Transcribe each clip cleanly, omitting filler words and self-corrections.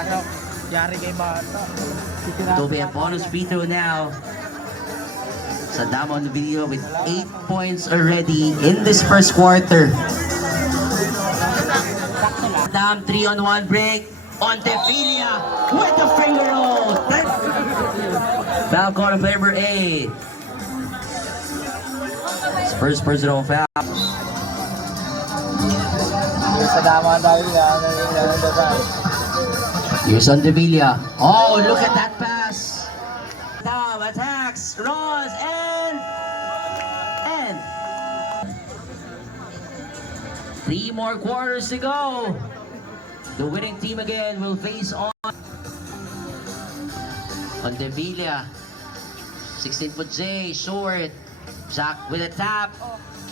pasok. Yari kay Bata. It'll be a bonus free throw now. Saddam on the video with 8 points already in this first quarter. Saddam 3-on-1 break. Montevilla with the finger roll. Foul call in favor A. It's first personal foul. Sa dama tayo na Here's Montevilla. Oh, look at that pass. Saddam attacks, runs, and 3 more quarters to go. The winning team again will face on Montevilla. 16-foot J, short. Jack with a tap.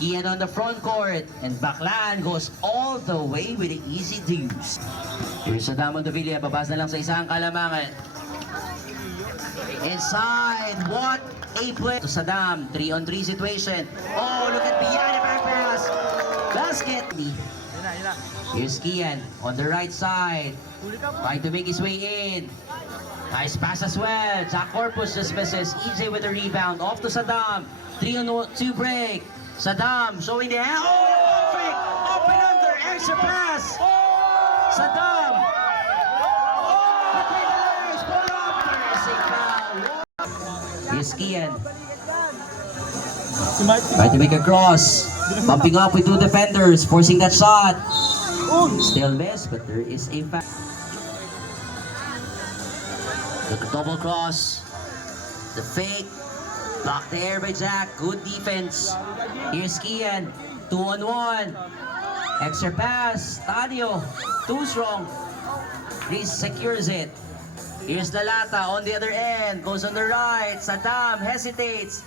Kian on the front court. And Baclan goes all the way with the easy deuce. Here's Saddam Montevilla. Babas na lang sa isang kalamangan. Inside. What a play. To Saddam. 3-on-3 situation. Oh, look at Bian. Back pass. Basket. Here's Kian on the right side. Trying to make his way in. Nice pass as well. Jack Corpus just misses. EJ with the rebound. Off to Saddam. 3-on-2 break. Saddam showing the hand. Oh, perfect. Open under. Extra pass. Saddam. Here's Kian. Trying to make a cross. Bumping up with 2 defenders. Forcing that shot. Still missed, but there is a foul. The double cross. The fake. Blocked there by Jack. Good defense. Here's Kian. 2-on-1. Extra pass. Tadio. Too strong. Chris secures it. Here's Dalata on the other end. Goes on the right. Saddam hesitates.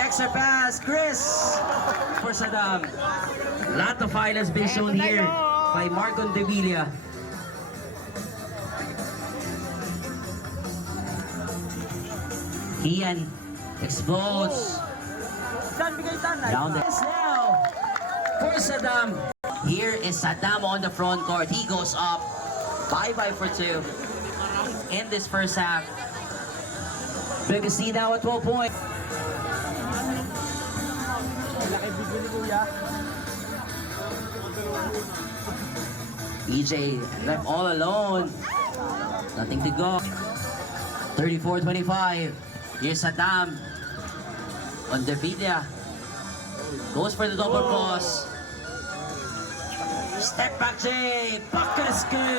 Extra pass. Chris for Saddam. Lot of file has been shown here by Mark Montevilla. Kian explodes. Down the now for Saddam. Here is Saddam on the front court. He goes up. Bye-bye for 2 in this first half. Biggest lead now at 12 points. EJ left all alone. Nothing to go. 34-25. Here's Saddam. Montevilla goes for the double cross. Step back J. Bucket is good.